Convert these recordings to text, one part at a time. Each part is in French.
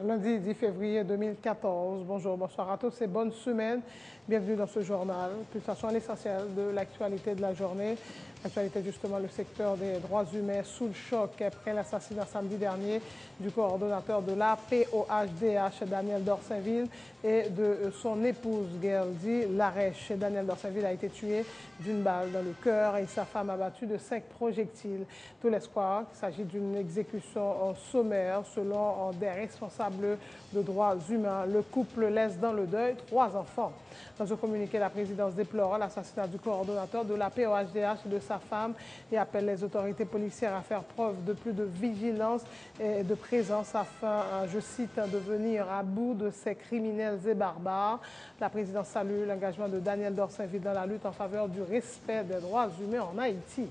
Lundi 10 février 2014. Bonjour, bonsoir à tous et bonne semaine. Bienvenue dans ce journal. Pulsation à l'essentiel de l'actualité de la journée. L'actualité, justement, le secteur des droits humains sous le choc après l'assassinat samedi dernier du coordonnateur de la POHDH, Daniel Dorsainville, et de son épouse, Gerdy Larèche. Daniel Dorsainville a été tué d'une balle dans le cœur et sa femme abattue de 5 projectiles. Tout l'espoir qu'il s'agit d'une exécution sommaire selon des responsables de droits humains. Le couple laisse dans le deuil 3 enfants. Dans un communiqué, la présidence déplore l'assassinat du coordonnateur de la POHDH et de sa femme et appelle les autorités policières à faire preuve de plus de vigilance et de présence afin, je cite, de venir à bout de ces criminels et barbares. La présidence salue l'engagement de Daniel Dorsainville dans la lutte en faveur du respect des droits humains en Haïti.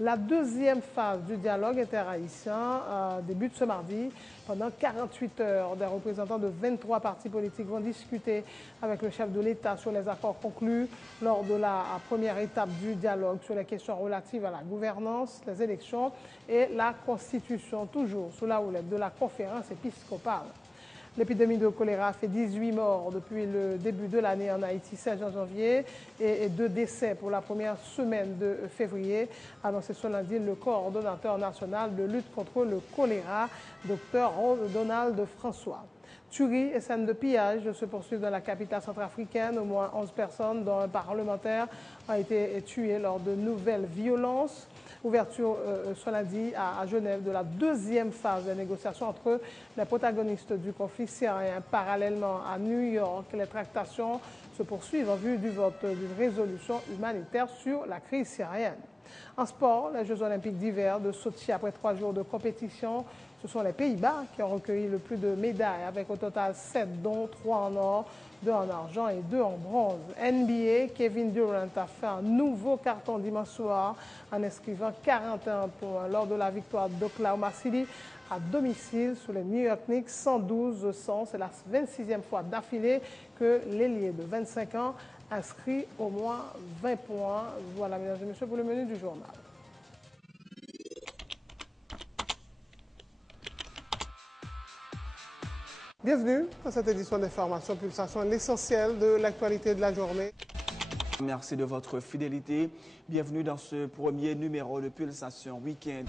La deuxième phase du dialogue interhaïtien débute ce mardi. Pendant 48 heures, des représentants de 23 partis politiques vont discuter avec le chef de l'État sur les accords conclus lors de la première étape du dialogue sur les questions relatives à la gouvernance, les élections et la Constitution, toujours sous la houlette de la conférence épiscopale. L'épidémie de choléra fait 18 morts depuis le début de l'année en Haïti, 16 janvier, et 2 décès pour la première semaine de février, annoncé ce lundi le coordonnateur national de lutte contre le choléra, Dr Donald François. Tueries et scènes de pillage se poursuivent dans la capitale centrafricaine. Au moins 11 personnes, dont un parlementaire, ont été tuées lors de nouvelles violences. Ouverture ce lundi à Genève de la deuxième phase des négociations entre les protagonistes du conflit syrien. Parallèlement à New York, les tractations se poursuivent en vue du vote d'une résolution humanitaire sur la crise syrienne. En sport, les Jeux olympiques d'hiver de Sochi, après 3 jours de compétition, ce sont les Pays-Bas qui ont recueilli le plus de médailles, avec au total 7, dont 3 en or, 2 en argent et 2 en bronze. NBA, Kevin Durant a fait un nouveau carton dimanche soir en inscrivant 41 points lors de la victoire d'Oklahoma City à domicile sur les New York Knicks 112-100. C'est la 26e fois d'affilée que l'ailier de 25 ans inscrit au moins 20 points. Voilà, mesdames et messieurs, pour le menu du journal. Bienvenue dans cette édition d'Information Pulsation, l'essentiel de l'actualité de la journée. Merci de votre fidélité. Bienvenue dans ce premier numéro de Pulsation Week-end.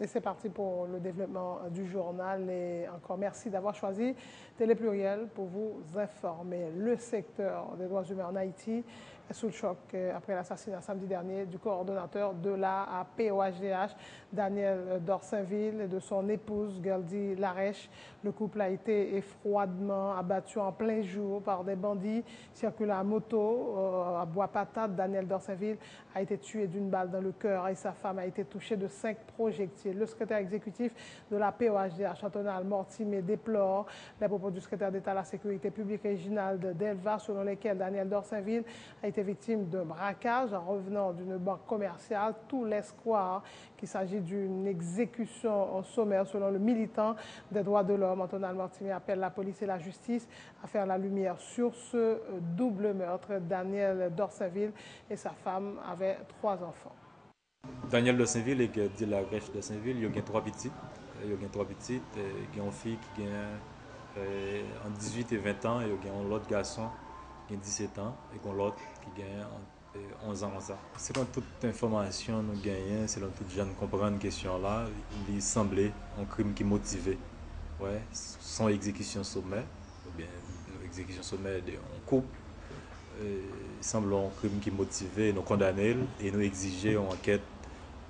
Et c'est parti pour le développement du journal. Et encore merci d'avoir choisi Télé Pluriel pour vous informer. Le secteur des droits humains en Haïti est sous le choc après l'assassinat samedi dernier du coordonnateur de la POHDH, Daniel Dorsainville, et de son épouse, Gerdy Larèche. Le couple a été froidement abattu en plein jour par des bandits circulant à moto à Bois-Patate. Daniel Dorsainville a été tué d'une balle dans le cœur et sa femme a été touchée de 5 projectiles. Le secrétaire exécutif de la POHDH, Antonal Mortimer, déplore les propos du secrétaire d'État à la sécurité publique Réginald Delva, selon lesquels Daniel Dorsainville a été victime d'un braquage en revenant d'une banque commerciale. Tout laisse croire qu'il s'agit d'une exécution sommaire, selon le militant des droits de l'homme. Antonal Mortimer appelle la police et la justice à faire la lumière sur ce double meurtre. Daniel Dorsainville et sa femme avaient 3 enfants. Daniel Dorsainville et Gerdy Larèche Dorsainville, il y a 3 petites. Il y a 3 petites. Il y a une fille qui a 18 et 20 ans et il y a un autre garçon qui a 17 ans et l'autre qui a 11 ans. C'est quand toute information nous gagnons, c'est quand toute gens comprennent question là, il semblait un crime qui motivait. Ouais, sans exécution sommaire, ou bien une exécution sommaire d'un couple. Il semble un crime qui motivait, nous condamner et nous exiger une enquête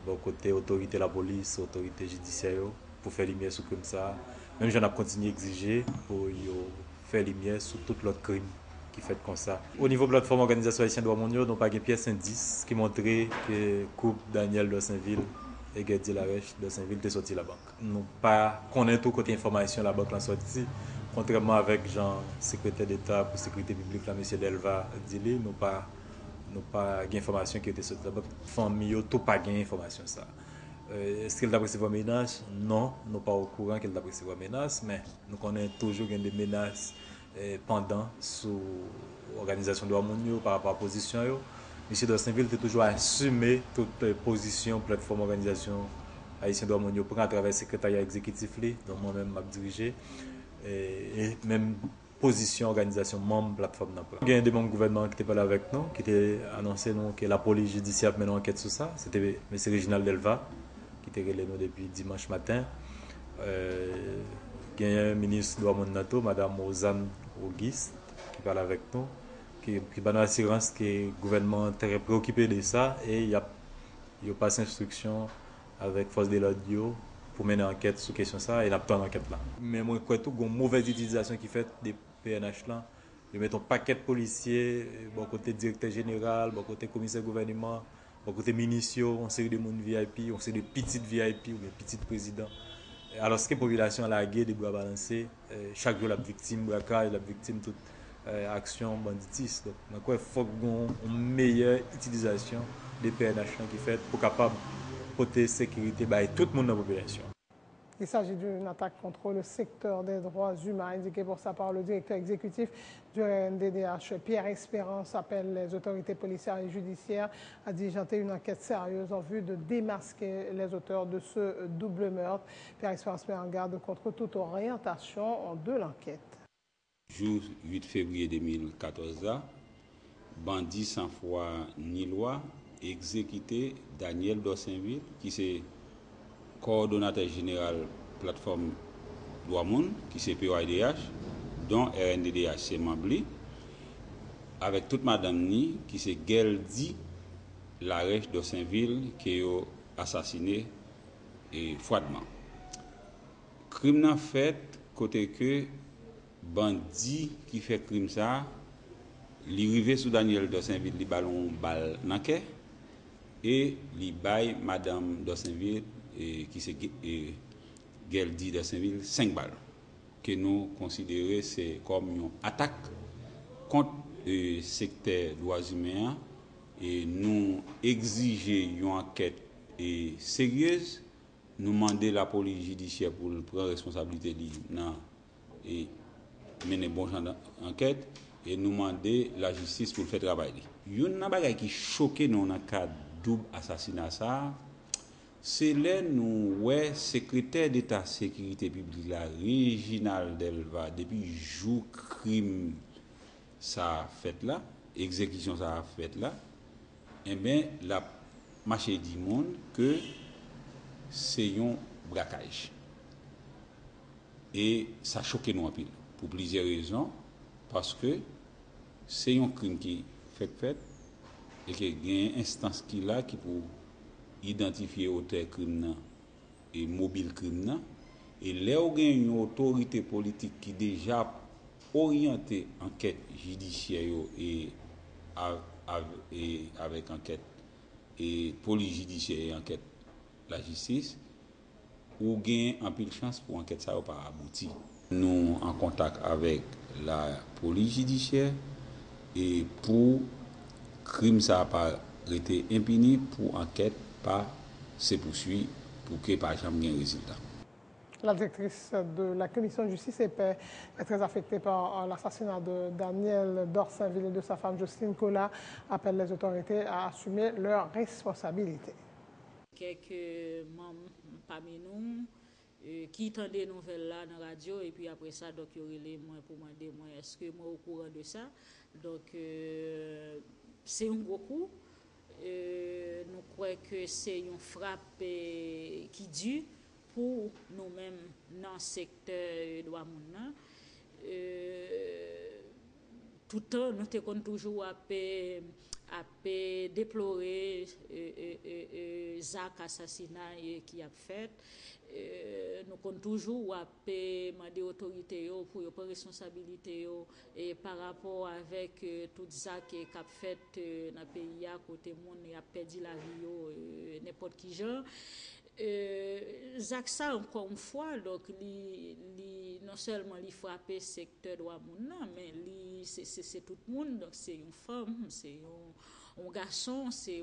bon côté autorité la police, autorité judiciaire pour faire lumière sur comme ça. Même j'en ai continué à exiger pour faire lumière sur tout l'autre crime qui fait comme ça. Au niveau de la plateforme organisation haïtienne droits mondiaux, nous n'avons pas de pièce indice qui montrait que le couple Daniel Dorsainville et Gerdy Larèche Dorsainville étaient sortis de la banque. Nous pas connaissons tout côté information la banque l'a sorti. contrairement avec Jean, secrétaire d'État pour la sécurité publique, là, M. Delva Dili, nous pas d'informations qui étaient sorties. La famille, tout pas d'informations ça. Est-ce qu'elle a reçu des menaces? Non, nous pas au courant qu'elle a reçu des menaces, mais nous connaissons toujours des menaces pendant sous l'organisation de l'Harmonie par rapport à la position. M. Dossainville a toujours assumé toute position, plateforme, organisation haïtienne de l'Harmonie à travers le secrétariat exécutif, dont moi-même m'a dirigé, et même position, organisation, membre, plateforme d'emploi. Il y a des membres du gouvernement qui étaient pas là avec nous, qui étaient annoncé que la police judiciaire menait enquête sur ça. C'était M. Réginald Delva, qui était relé nous depuis dimanche matin. Il y a un ministre de l'Harmonie, Mme Ozane Auguste, qui parle avec nous, qui donne l'assurance que le gouvernement est très préoccupé de ça et il y a passé instruction avec force de l'audio pour mener enquête sur question ça et la prendre enquête là. Mais moi je crois tout une mauvaise utilisation qui fait des PNH là. Ils mettent un paquet de policiers, bon côté directeur général, bon côté commissaire gouvernement, bon côté ministres, on série de monde VIP, on série de petites VIP ou des petits présidents. Alors que la population a la guerre des bras balancés, chaque jour la victime braquage, la victime toute action banditiste. Donc il faut une meilleure utilisation des PNH qui fait pour capable porter sécurité à tout le monde dans la population. Il s'agit d'une attaque contre le secteur des droits humains, indiqué pour sa part le directeur exécutif du RNDDH. Pierre Espérance appelle les autorités policières et judiciaires à diligenter une enquête sérieuse en vue de démasquer les auteurs de ce double meurtre. Pierre Espérance met en garde contre toute orientation de l'enquête. Jour 8 février 2014, bandit sans foi ni loi exécuté Daniel Dossainville, qui est coordonnateur général plateforme Douamoun, qui c'est POIDH, dont RNDDH c'est Mambli, avec toute madame Ni, qui c'est Geldi Larèche Dossainville, qui est assassiné et froidement. Crime n'a fait côté que bandit qui fait crime ça, li rivé sous Daniel Dossainville, li ballon balle nanke, et li baille madame Dossainville, qui c'est Geldi Dossainville, 5 balles, que nous considérons c'est comme une attaque contre le secteur droits humains, et nous exiger une enquête sérieuse, nous demander la police judiciaire pour prendre responsabilité et mener bon genre d'enquête et nous demander la justice pour faire travail. Il y a une chose qui choque nous dans le cas double assassinat ça, c'est là nous ouais secrétaire d'État sécurité publique la Réginald Delva depuis jour crime ça fait là, exécution ça a fait là, et bien la marché du monde que c'est un braquage. Et ça choque nous en pile pour plusieurs raisons, parce que c'est un crime qui fait et qu'il y a une instance qui là qui pour identifier l'auteur crime et mobile crime et là où il y a une autorité politique qui déjà orientée enquête judiciaire et avec enquête et police judiciaire et enquête la justice ou gain en pile chance pour enquête ça pas abouti. Nous en contact avec la police judiciaire et pour crime ça n'a pas été impuni pour enquête pas se poursuit pour que pas jamais un résultat. La directrice de la commission de justice et paix est très affectée par l'assassinat de Daniel Dossainville et de sa femme Justine Kola, appelle les autorités à assumer leurs responsabilités. Quelques membres parmi nous qui entendent des nouvelles là dans la radio et puis après ça donc il y moi pour demander moi est-ce que moi au courant de ça donc c'est un gros coup nous croyons que c'est une frappe qui dure pour nous-mêmes dans le secteur de Ouamouna. Tout le temps nous avons toujours à déplorer Zach assassinat qui a fait. Nous avons toujours à demander aux autorités pour prendre responsabilité et par rapport avec tout ça qui a fait dans le pays à côté monde et a perdu la vie n'importe qui genre. Zaksa, encore une fois, donc, non seulement il frappe le secteur droit moun, mais c'est tout le monde, donc c'est une femme, c'est un garçon, c'est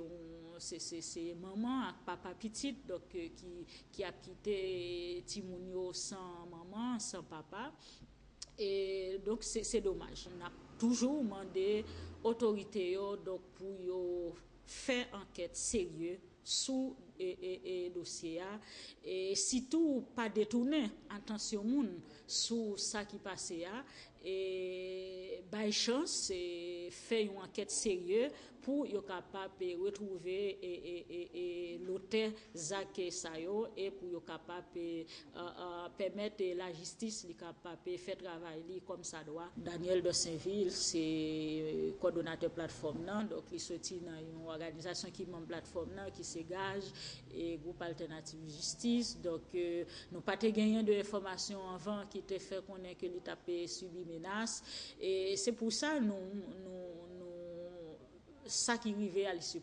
maman avec papa petit, donc qui a quitté Timounio sans maman, sans papa. Et donc c'est dommage. On a toujours demandé autorités donc pour faire enquête sérieuse sous et dossier et surtout pas détourner attention moun sur ça qui passait et by chance et faire une enquête sérieuse pour être capable de retrouver l'auteur Zak Sayo et pour être capable de permettre la justice capable de faire travail comme ça doit. Daniel de Saint-Ville, c'est coordonnateur plateforme là, donc il sorti dans une organisation qui est plateforme là qui s'égage et groupe alternative justice, donc nous pas gagné de informations avant qui était fait connaître que l'État subi menace et c'est pour ça ça qui arrivait à l'issue.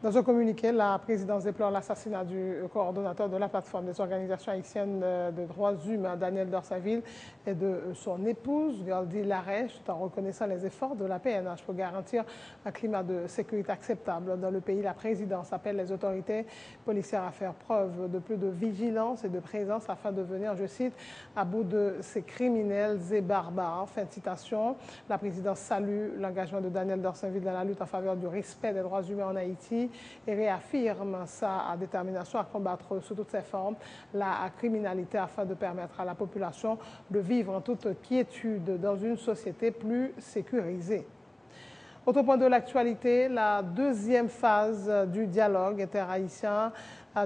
Dans un communiqué, la présidence déplore l'assassinat du coordonnateur de la plateforme des organisations haïtiennes de droits humains, Daniel Dorsaville, et de son épouse, Galdi Larèche, tout en reconnaissant les efforts de la PNH pour garantir un climat de sécurité acceptable dans le pays. La présidence appelle les autorités policières à faire preuve de plus de vigilance et de présence afin de venir, je cite, à bout de ces criminels et barbares. Fin de citation. La présidence salue l'engagement de Daniel Dorsaville dans la lutte en faveur du respect des droits humains en Haïti et réaffirme sa détermination à combattre sous toutes ses formes la criminalité afin de permettre à la population de vivre en toute quiétude dans une société plus sécurisée. Autre point de l'actualité, la deuxième phase du dialogue interhaïtien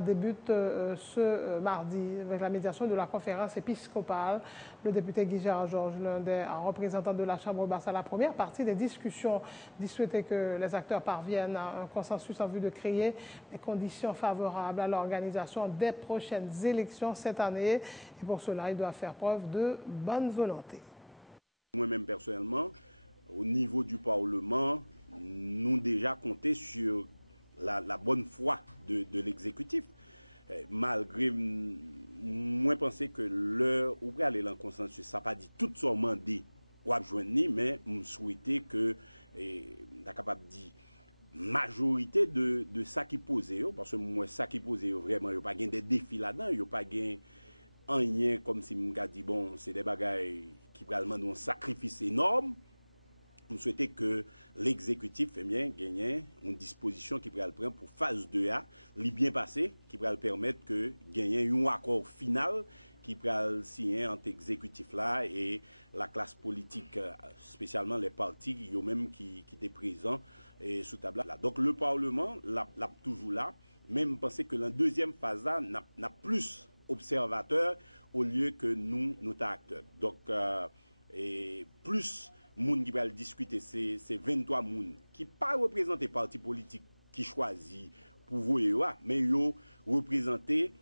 débute ce mardi avec la médiation de la conférence épiscopale. Le député Guy Gérard Georges, l'un des représentants de la Chambre basse à la première partie des discussions, dit souhaiter que les acteurs parviennent à un consensus en vue de créer les conditions favorables à l'organisation des prochaines élections cette année. Et pour cela, il doit faire preuve de bonne volonté. Moi-même personnellement, au niveau du Parlement, nous déjà compté sur la bonne foi de l'exécutif. Malgré moi penser que l'heure où aller dans le consensus, ça pas dit tout son mandé ou joindre, mais je souhaitais que la capable dit majorité de ça qui posait, parce que moi ça qui posait vraiment, il n'y a pas des défis là-dedans, il n'y a pas rien comme si je dit bon, c'est des bagailles qui probablement un sacrifice énorme. Je souhaitais que l'exécutif gagne une disposition qui pourrait le prendre pour phase 2A, li bien passé, qui pourrait permettre que gagner un accord final qui pourrait signer entre l'exécutif là et la classe politique, spécialement les partis eux-mêmes qui étaient présents sous table là. Donc le Parlement l'a toujours là, même penser que la deuxième phase là n'a plus observateurs au lieu que nous acteurs. Donc plus moun qui va discuter, c'est 23 moun qui pas représenté parti politique qui choisit pour voir, mais yo représenter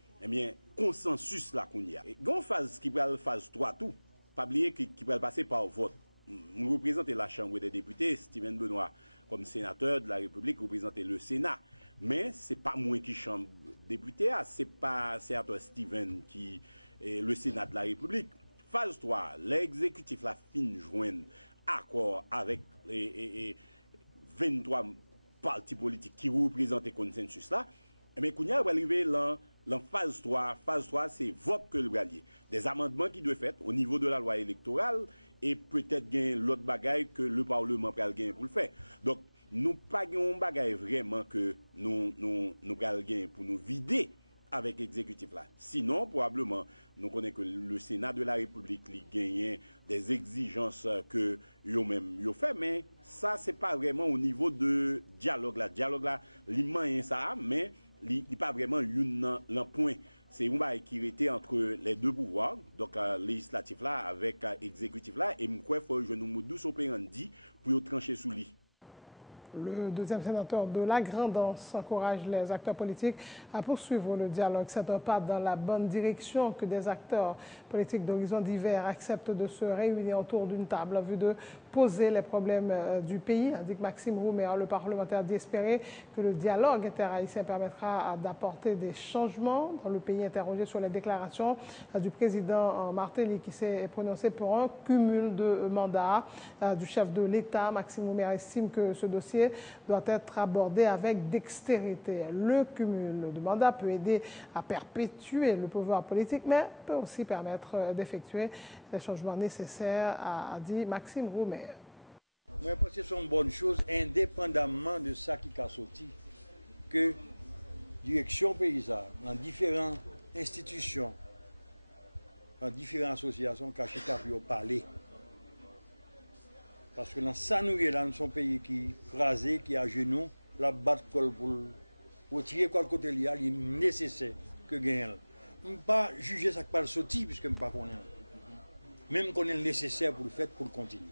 consensus là qu'on y a. Gon phase qui va phase 3 tout, pas oublier qui va passer par vote. Nous représenter la Chambre des députés, Steven Benoît comme sénateur de la République représenter le Sénat, mais c'est pas moi qui chambre député, c'est pas sénateur Steven qui est le Sénat de la République. Phase 3, l'exécutif la fin joindre accord avec les 23 partis politiques qui représentent le consensus là, mais qu'on y a arrivé dans phase 3. Phase 3, c'est vote que le rallier. Des amendements qui doivent être au niveau de la loi électorale et peut-être gagner l'autre bagaille que le Parlement peut gagner pour le faire. Donc, nous pas gagnons bagaille vraiment que nous gagner pour nous vider avec l'exécutif là. Sinon, probablement, nous connaissons que le Sénat de la République lui gagne des exigences que eux-mêmes ils fait, mais ça c'est pas vraiment au niveau de dialogue là. Dialogue là, l'immense ça, mais il pas vraiment un point. C'est un bail qui était entre les deux pouvoirs, donc législatif là avec exécutif là, et moi faut je nous douce opérandi pour trancher sous lui. Le deuxième sénateur de la Grand'Anse encourage les acteurs politiques à poursuivre le dialogue. C'est un pas dans la bonne direction que des acteurs politiques d'horizons divers acceptent de se réunir autour d'une table en vue de poser les problèmes du pays, indique Maxime Rouméa. Le parlementaire dit espérer que le dialogue interhaïtien permettra d'apporter des changements dans le pays, interrogé sur les déclarations du président Martelly qui s'est prononcé pour un cumul de mandats du chef de l'État. Maxime Rouméa estime que ce dossier doit être abordé avec dextérité. Le cumul de mandats peut aider à perpétuer le pouvoir politique, mais peut aussi permettre d'effectuer les changements nécessaires, a dit Maxime Rouméa. Moi, je pense que c'est une bonne chose, indépendamment de ça qui a sorti, que direction paysanne, dans différentes institutions, dans différentes associations, qui ont parlé. Parce que dans ça, nous sommes un pays qui est crasé, qui est à genoux, la batte pour retirer quoi côté il est nécessaire que gagne. Je ne peux pas juger ça qui pas sorti, puisque je ne pas connais. Même qu'on est nécessaire pour le faire, pour continuer.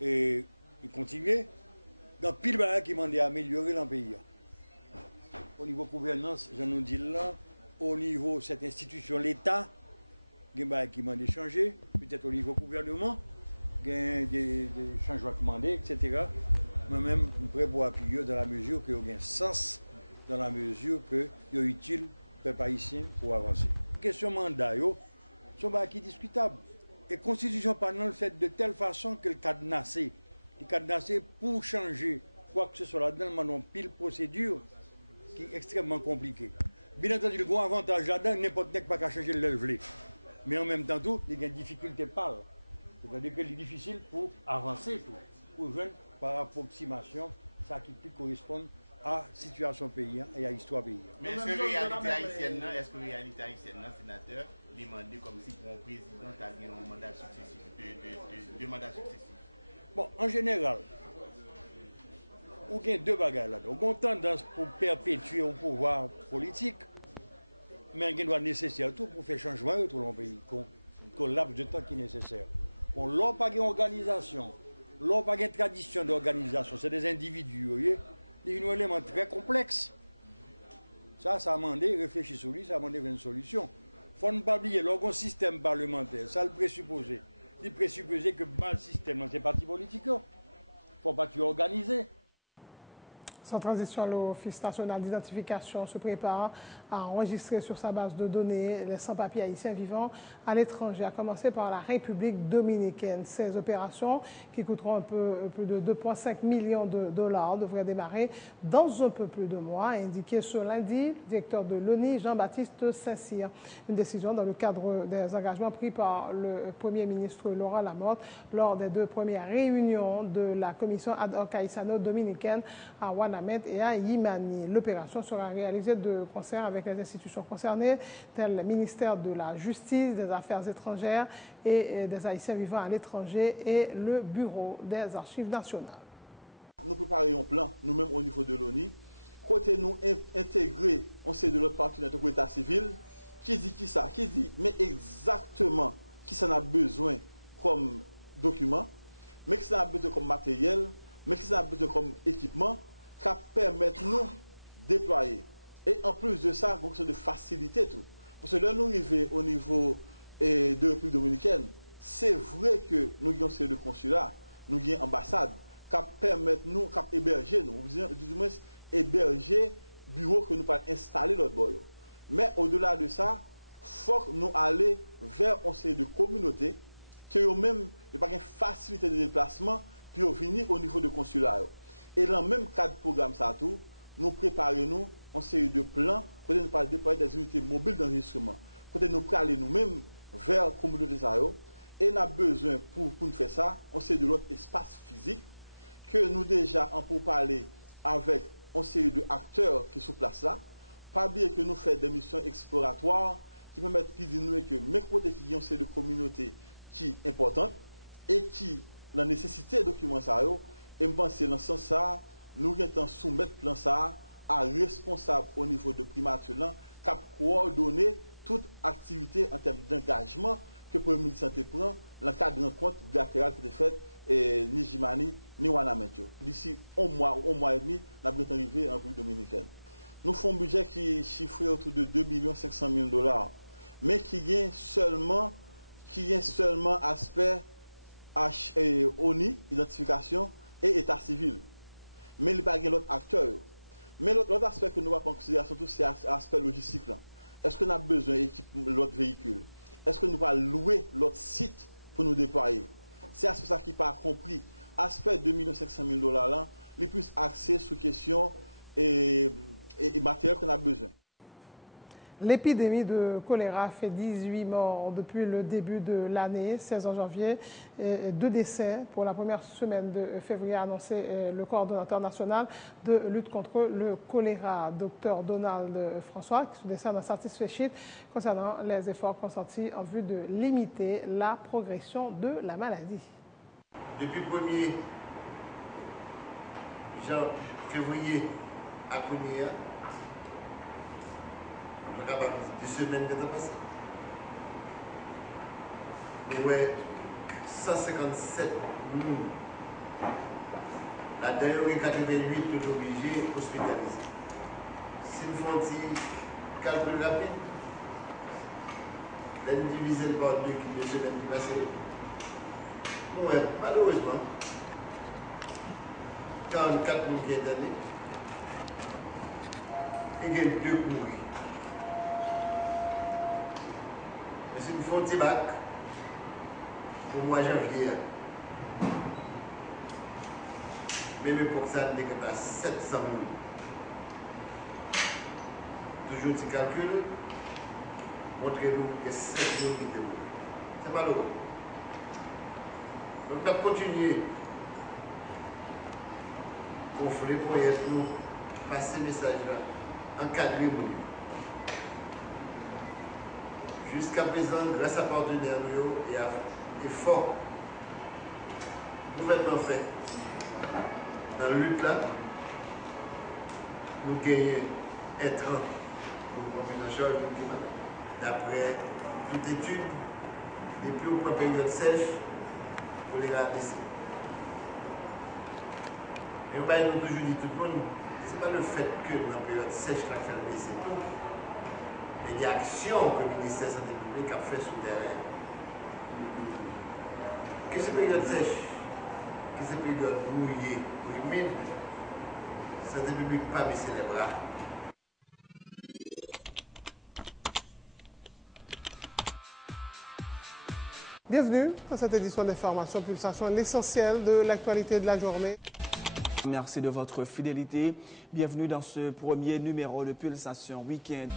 Et continuer, dans pile de choses qui m'ont améliorer dans le pays. Au niveau gouvernance, je nous dis là, au niveau de cette institution, l'État, il y a des choses qui m'ont changé, peut-être au niveau gouvernement. Il y a des changements commandés, etc. Moi-même, je suis prêt pour appuyer dans la mesure qu'il y a un sens, dans la mesure qu'il est utile pour les Haïtiens pour avancer. La question mandat, c'est un qui est discutable. Et la Constitution parle le fait de telle façon que le cadenassé pour changer quoi que ce soit là-dedans, on a une pile procédure qui est extrêmement compliquée. Bien entendu, le grand avantage là-dedans, n'importe qui n'a pas changer le lever. Mais en même temps, il y a des difficultés parlent. C'est-à-dire qu'il est difficile pour avancer, pour jouer par approximation, ça qui peut correspondre à la situation pays et à l'histoire pays. Mais est-ce que la réalité haïtienne, sénateur, demandé comme si mon président a eu un mandat successif, deux mandats successifs? Bon, en général, il y a deux bagages là-dedans. On a tendance pour perpétuer un pouvoir politique, mais il y a un nécessaire tout pour faire changement dans le pays, qu'on laps de temps qui est nécessaire. Bon, l'on n'a pas d'organisation, l'on n'a pas de tradition d'organisation, c'est des individus, vous voyez, il y a un élément très complexe. Ça a demandé, réfléchir sur lui, ça a demandé une solution. Il ne faut pas oublier, l'organe système parlementaire, ça le présupposé. Il présupposé que le système, c'est parti politique. Il ne faut pas tout organiser. Sans transition, l'Office national d'identification se prépare à enregistrer sur sa base de données les sans-papiers haïtiens vivant à l'étranger, à commencer par la République dominicaine. Ces opérations, qui coûteront un peu plus de 2,5 millions de dollars, devraient démarrer dans un peu plus de mois, a indiqué ce lundi le directeur de l'ONI, Jean-Baptiste Saint-Cyr. Une décision dans le cadre des engagements pris par le Premier ministre Laurent Lamotte lors des 2 premières réunions de la commission ad hoc haïtiano-dominicaine à Wanamé et à Yimani. L'opération sera réalisée de concert avec les institutions concernées, telles le ministère de la Justice, des Affaires étrangères et des Haïtiens vivant à l'étranger et le Bureau des Archives nationales. Nous préparons un plan, nous-mêmes au niveau de l'ONI, côté nous intégrer, on sait de l'autre partenaire de l'État civil, qui dit qui ça, qui dit mais exactement qui ça a besoin comme document, mais qui ça a besoin comme matériel, mais qui ça a besoin comme équipement, qui permettent nous de déployer. Et en plus de ça, donc c'est de faciliter tout. Parce que là, nous arrivons au niveau de la République dominicaine, c'est vrai que nous avons ces deux consulats, nous avons ambassade, qui permettent nous, qui héberger nous, du moins héberger bureau que nous pouvons installer l'autre bord. Mais au-delà de ça, il faut que nous allions vers une série de communautés qui ont même pas une facilité de déplacement, puis venir au niveau du consulat. Et dans le même cadre de programme, ça tout, nous préparons une série de plans pour nous déployer des unités mobiles d'enregistrement. Pour nous aller nous-mêmes vers la communauté. Et nous avons besoin, pour nous faire ça, on sait de l'autre espace physique, que nous déjà en pour parler avec une série d'acteurs qui sont place là. Pas bien que nous faisons des missions exploratoires qui permettent de nous que mes côtés qui ont une série de communautés qui sont importantes et qui la nécessité de documents ça. Et je pense que dans ce sens, nous devons soumettre le plan ça à responsable au niveau de primature qui a coordonné toute activité en termes d'engagement que le Premier ministre Santé prend dans le cadre de rencontre bilatérale qui était faite ni Jimani, ni Wanametio. D'ici un mois et demi, nous avons arrivé en République dominicaine. Nous faisons un budget qui est chiffré autour de 2 500 000 $, mais qui est seulement aspect ONI, identification, et état civil. Mais il n'y a pas d'autres acteurs. Mais l'autre aspect que nous avons en considération, c'est l'aspect logistique. Est-ce que nous avons besoin d'équiper l'autre véhicule? Est-ce que nous allons louer l'autre site pour nous déployer? C'est aspect ça qui n'est pas compris. Aspect 2 500 000 $, là, les plus axés sur question et matériel qu'on a besoin. L'épidémie de choléra fait 18 morts depuis le début de l'année, 16 janvier, et 2 décès pour la première semaine de février, a annoncé le coordonnateur national de lutte contre le choléra, Dr Donald François, qui se décerne un satisfait concernant les efforts consentis en vue de limiter la progression de la maladie. Depuis 1er février à 1er, on a capable de semaines de temps passé. Nous avons 157 personnes. La dernière 88 sont obligés d'hospitaliser. Si nous faisons un calcul rapide, nous divisons par 2 qui 2 semaines qui passent. Nous, malheureusement, 44 personnes qui sont allées, et il y a 2 courir. Mais si nous faisons un petit bac, pour le mois de janvier, même pour ça, nous avons 700 000. Toujours un petit calcul, montrez-nous que 7 000 qui étaient. C'est malheureux. Donc, nous allons continuer pour faire nous passer ce message-là, encadrer nous. Jusqu'à présent, grâce à partenaires et à l'effort gouvernement fait dans la lutte là, nous gagnons un train pour nous prendre en charge du climat. D'après toute étude, depuis au point période sèche, pour les rabaisser. Et nous avons toujours dit tout le monde, ce n'est pas le fait que dans la période sèche, la fait baisser tout. Mais il y a actions que le ministère de la Santé publique a fait sur le terrain. Que ces périodes sèches, que ces périodes mouillées ou humides, la santé publique n'a pas baissé les bras. Bienvenue à cette édition d'information Pulsation, l'essentiel de l'actualité de la journée. Merci de votre fidélité. Bienvenue dans ce premier numéro de Pulsation Week-end.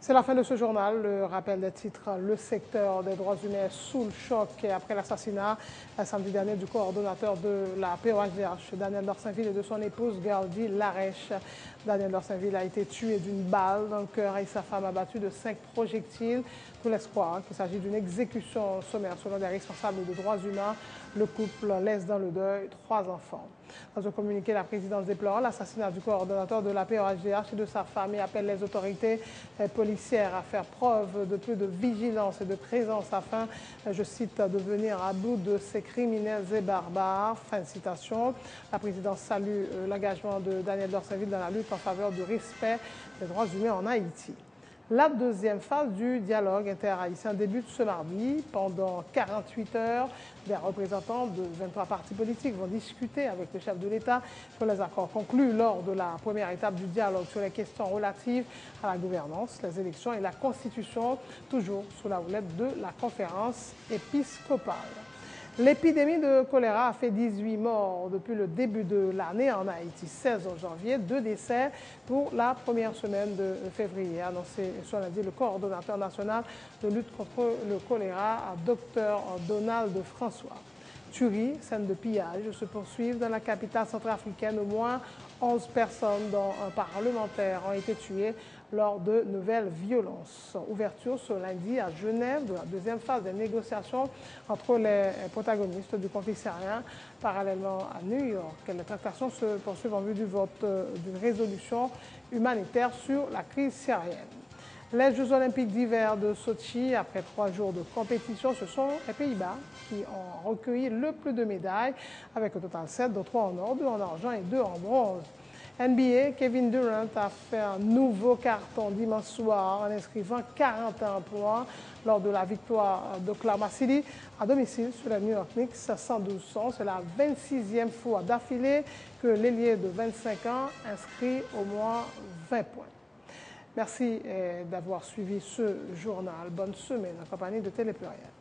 C'est la fin de ce journal. Le rappel des titres. Le secteur des droits humains sous le choc après l'assassinat samedi dernier du coordonnateur de la POHDH, Daniel Dorsainville, et de son épouse Gerdy Larèche. Daniel Dorsainville a été tué d'une balle dans le cœur et sa femme abattue de 5 projectiles. Tout laisse croire qu'il s'agit d'une exécution sommaire. Selon des responsables de droits humains, le couple laisse dans le deuil 3 enfants. Dans un communiqué, la présidence déplore l'assassinat du coordonnateur de la POHDH et de sa femme et appelle les autorités policières à faire preuve de plus de vigilance et de présence afin, je cite, de venir à bout de ces criminels et barbares. Fin de citation. La présidence salue l'engagement de Daniel Dorsainville dans la lutte en faveur du respect des droits humains en Haïti. La deuxième phase du dialogue interhaïtien débute ce mardi. Pendant 48 heures, des représentants de 23 partis politiques vont discuter avec le chef de l'État sur les accords conclus lors de la première étape du dialogue sur les questions relatives à la gouvernance, les élections et la Constitution, toujours sous la houlette de la conférence épiscopale. L'épidémie de choléra a fait 18 morts depuis le début de l'année en Haïti, 16 janvier, 2 décès pour la première semaine de février, annoncé ce lundi le coordonnateur national de lutte contre le choléra, Dr Donald François. tueries, scènes de pillage se poursuivent dans la capitale centrafricaine. Au moins 11 personnes, dont un parlementaire, ont été tuées lors de nouvelles violences. Ouverture ce lundi à Genève de la deuxième phase des négociations entre les protagonistes du conflit syrien. Parallèlement à New York, les tractations se poursuivent en vue du vote d'une résolution humanitaire sur la crise syrienne. Les Jeux olympiques d'hiver de Sochi, après 3 jours de compétition, ce sont les Pays-Bas qui ont recueilli le plus de médailles, avec au total 7, dont 3 en or, 2 en argent et 2 en bronze. NBA, Kevin Durant a fait un nouveau carton dimanche soir en inscrivant 41 points lors de la victoire d'Oklahoma City à domicile sur les New York Knicks 112-100. C'est la 26e fois d'affilée que l'ailier de 25 ans inscrit au moins 20 points. Merci d'avoir suivi ce journal. Bonne semaine en compagnie de Télé Pluriel.